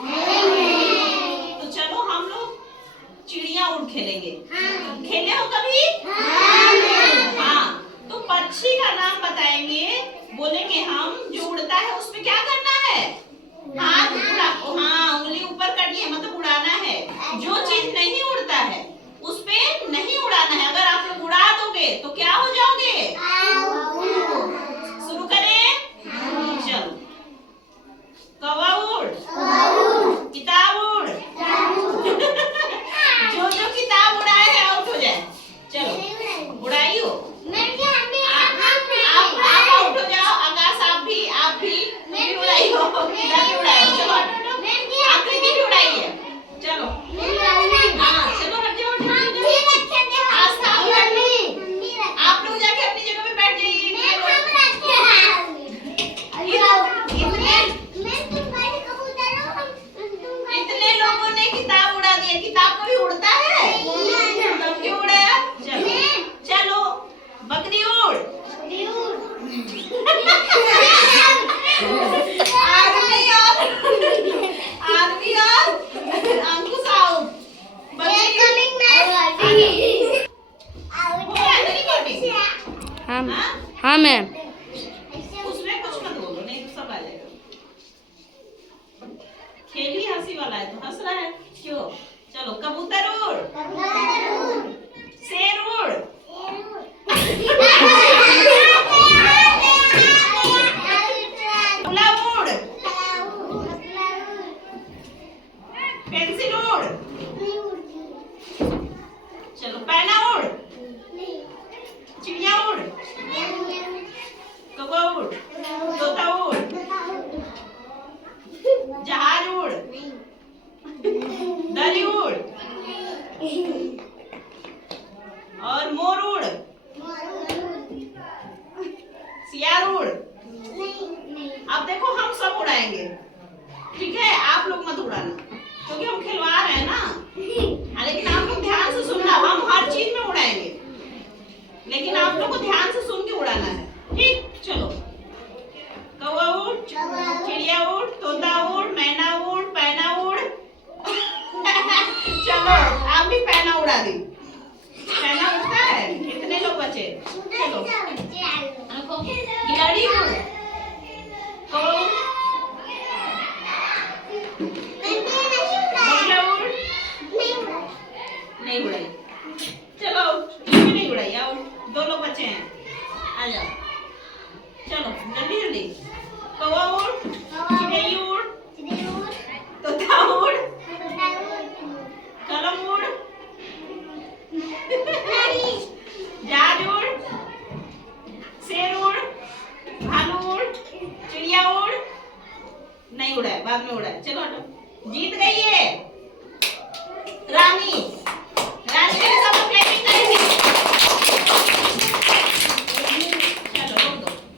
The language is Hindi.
तो चलो हम लोग चिड़िया उड़ खेलेंगे। खेले हो कभी? हाँ। तो पक्षी का नाम बताएंगे, बोलेंगे हम, जो उड़ता है उस पे क्या करना है? हाथ उड़ा, हाँ उंगली ऊपर करनी है, मतलब उड़ाना है। जो चीज नहीं उड़ता है उस पे नहीं उड़ाना है। अगर आप लोग उड़ा दोगे तो क्या हो जाओगे? शुरू करें? चलो। कौवा उड़, किताब उड़। जो किताब उड़ाए है आउट हो जाए। चलो उड़ाइयो। आप आउट हो जाओ। आकाश आप भी उड़ाइयो। उड़ाइयो। चलो आकृति भी उड़ाइए। चलो हाँ चलो आस्था आप लोग जाके अपनी जगह पे बैठ जाइए। इतने लोगों ने किताब उड़ा दी। किताब कभी उड़ता है? तब क्यों उड़ाया? चलो बकरी उड़। आदमी और अंकुश आउट। हाँ मैम। उसमें कुछ मत बोलो, नहीं तो सब आ जाएगा। खेल ही हंसी वाला है तो हंस रहा है क्यों? चलो कबूतर उड़, शेर उड़, गुलाब उड़, पेंसिल उड़। चलो पैना उड़, चिड़िया उड़, कौवा उड़, तोता उड़, जहाज उड़, दरी उड़ और मोर उड़, सियार उड़। अब देखो हम सब उड़ाएंगे, ठीक है? आप लोग मत उड़ाना क्योंकि हम खिलवा रहे हैं ना। लेकिन आप लोग ध्यान से सुनना, हम हर चीज में उड़ाएंगे लेकिन आप लोग को ध्यान से सुन के उड़ाना है, ठीक? चलो कौवा उड़, चिड़िया उड़, तोता उड़, मैना उड़, पैना उड़। चलो आप भी पैना उड़ा दी। पैना उड़ता है? कितने लोग बचे? चलो गिलहरी उड़, कौवा उड़, बगुला उड़, नहीं उड़ाई। चलो ये भी नहीं उड़ाई। आओ 2 लोग बचे हैं, आ जाओ। चलो जल्दी जल्दी। कौवा उड़, चिड़िया उड़, तोता उड़, कलम उड़, जहाज उड़, शेर उड़, भालू उड़, चिड़िया उड़। नहीं उड़ा है, बाद में उड़ा है। चलो हटो। जीत गई है रानी।